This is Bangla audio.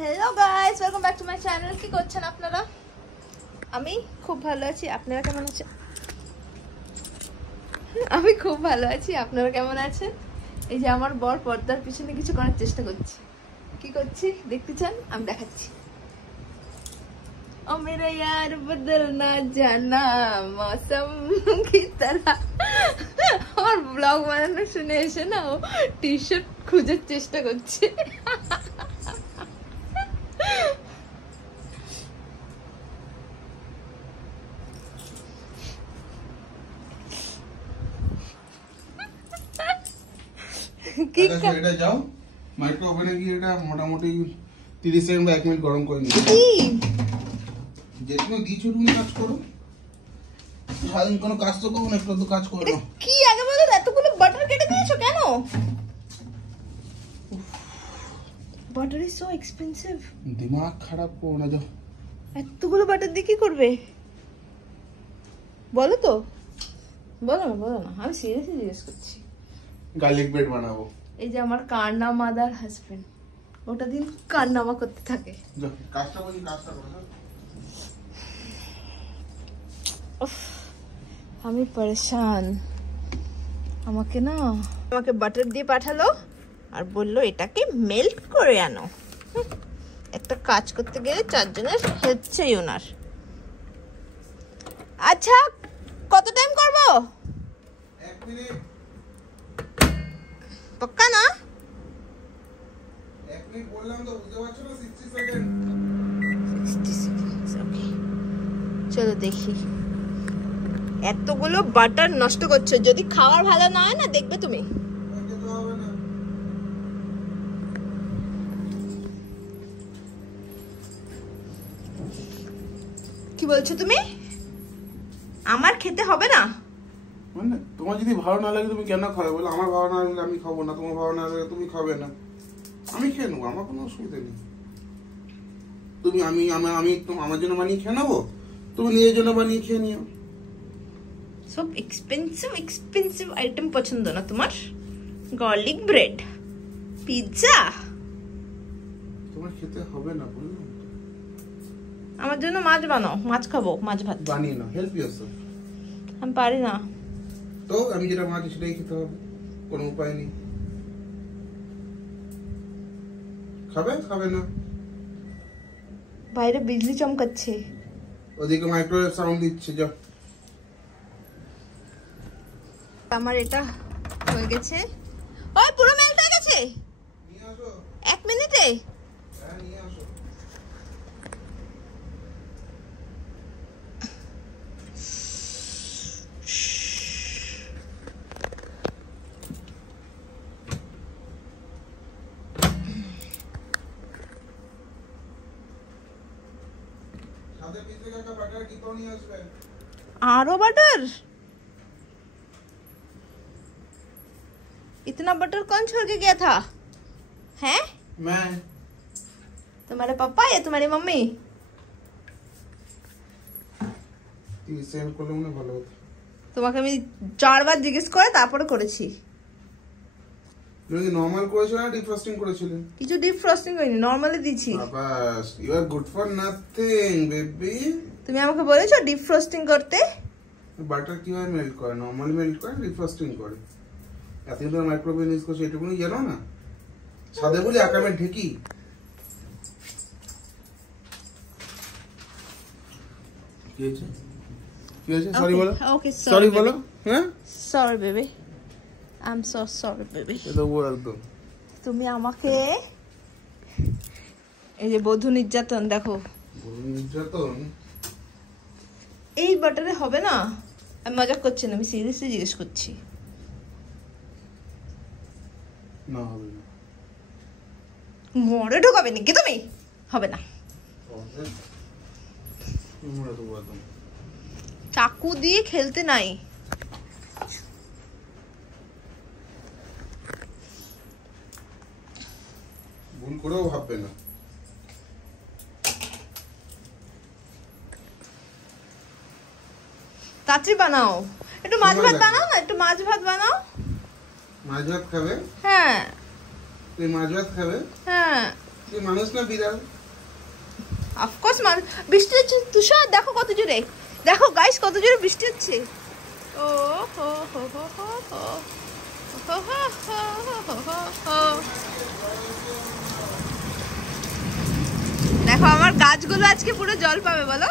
Hello guys, welcome back to my channel. কি করছেন আপনারা? আমি খুব ভালো আছি, আপনারা কেমন আছেন? আমি খুব ভালো আছি, আপনারা কেমন আছেন? এই যে আমার বর পর্দার পিছনে কিছু করার চেষ্টা করছে। কি করছি দেখতে চান? আমি দেখাচ্ছি। ও মেরা यार बदल ना जाना मौसम की तरह। আমার ব্লগ বানানো শুনে এসে না ও টি শার্ট খোঁজার চেষ্টা করছে। কি এটা যাও মাইক্রো ওভেনে গিয়ে এটা মোটামুটি 30 সেকেন্ড বা 1 মিনিট গরম করে নিও। যে তুমি দিছো তুমি কাজ করো, সারাদিন কোনো কাজ তো করো না, একটু তো কাজ করো না। কি আগে বলো, এতগুলো বাটার কেটে দিয়েছো কেন? Butter is so expensive. দিমাগ খারাপ করো না, যাও। এতগুলো বাটার দিয়ে কি করবে বলো তো? বলো না, আমি সিরিয়াসলি জিজ্ঞেস করছি। গার্লিক ব্রেড বানাবো। এই যে আমার কান্না মাদার হাজবেন্ড ওটা দিন কান্নামা করতে থাকে। যাও কাজটা করো, কাজটা করো। আমি পরেশান। আমাকে বাটার দিয়ে পাঠালো আর বললো এটাকে মেল্ট করে আনো। একটা কাজ করতে গেলে 4 জনের হেল্প চাই ওনার। আচ্ছা কত টাইম করব? 1 মিনিট। পক্কা না? 1 মিনিট বললাম তো, বুঝতে পারছো না? 60 সেকেন্ড। 60 সেকেন্ডস, ওকে। চলো দেখি। এতগুলো বাটার নষ্ট করছো, যদি খাবার ভালো না হয় না দেখবে তুমি। ওকে তো হবে না। কি বলছো তুমি? আমার খেতে হবে না? মানে তোমার যদি ভালো না লাগে তুমি কেন খাবে বলো? আমার ভালো না লাগলে আমি খাবো না, তোমার ভালো না লাগলে তুমি খাবে না, আমি খেয়ে নেবো, আমার কোনো অসুবিধা নেই। তুমি আমি আমার জন্য বানিয়ে খেয়ে নেবো, তুমি নিজের জন্য বানিয়ে খেয়ে নিও। সব এক্সপেন্সিভ আইটেম পছন্দ না তোমার? Garlic bread, pizza. তোমার খেতে হবে না বললাম। আমার জন্য মাছ বানাও, মাছ খাবো, মাছ ভাত বানিয়ে নাও, হেল্প ইয়োরসেলফ। আমি পারি না। তো আমি যেটা বানাচ্ছি সেটাই খেতে হবে, কোনো উপায় নেই। খাবে না? বাইরে বিজলি চমকাচ্ছে, ওদিকে মাইক্রোওয়েভ সাউন্ড দিচ্ছে, যাও। আমার এটা হয়ে গেছে। ওই পুরো মেল্ট হয়ে গেছে। নিয়ে আসো। 1 মিনিটে? হ্যাঁ নিয়ে আসো। সাথে পিছে কাকা বাটার কিটো নিয়ে আসবেন। आरो बटर? इतना बटर कौन छोड़ के गया था? हैं? मैं। तुम्हारे पापा या तुम्हारी मम्मी? 30 সেকেন্ড করলে মনে ভালো হতো। তোমাকে আমি 4 বার জিজ্ঞেস করে তারপরে করেছি। তুমি কি নরমাল করেছিলে না ডিফ্রস্টিং করেছিলে? কিছু ডিপ ফ্রস্টিং করিনি, নরমালি দিছি। বাস, you are good for nothing baby. তুমি আমাকে বলেছো ডিপ ফ্রস্টিং করতে। বাটার কিভাবে মেল্ট করে? নরমালি মেল্ট করে, ডিফ্রস্টিং করে। এতদিন ধরে মাইক্রোওয়েভ ইউজ করছে, এটুকুনি জানো না? সাদে বলি আকামে ঢেকি। কি হয়েছে? সরি বলো। ওকে সরি বলো। হ্যাঁ sorry baby, I am so sorry baby. এটা একদম তুমি আমাকে এই যে বধূ নির্যাতন দেখো। নির্যাতন? এই বাটারে হবে না? আমি মজা করছি না, আমি সিরিয়াসলি জিজ্ঞেস করছি। না হবে না। মরে ঢোকাবে নাকি তুমি? হবে না। চাকু দিয়ে খেলতে নাই। ভুল করেও ভাববে না। তাড়াতাড়ি বানাও, একটু মাছ ভাত বানাও না, একটু মাছ ভাত বানাও। মাছ ভাত খাবে? হ্যাঁ তুই মাছ ভাত খাবে? হ্যাঁ তুই মানুষ না বিড়াল? অফকোর্স বৃষ্টি হচ্ছে তুষার, দেখো কত জোরে, দেখো গাইস কত জোরে বৃষ্টি হচ্ছে। ও হো হো হো হো হো হো হো হো হো হো। দেখো আমার গাছগুলো আজকে পুরো জল পাবে বলো।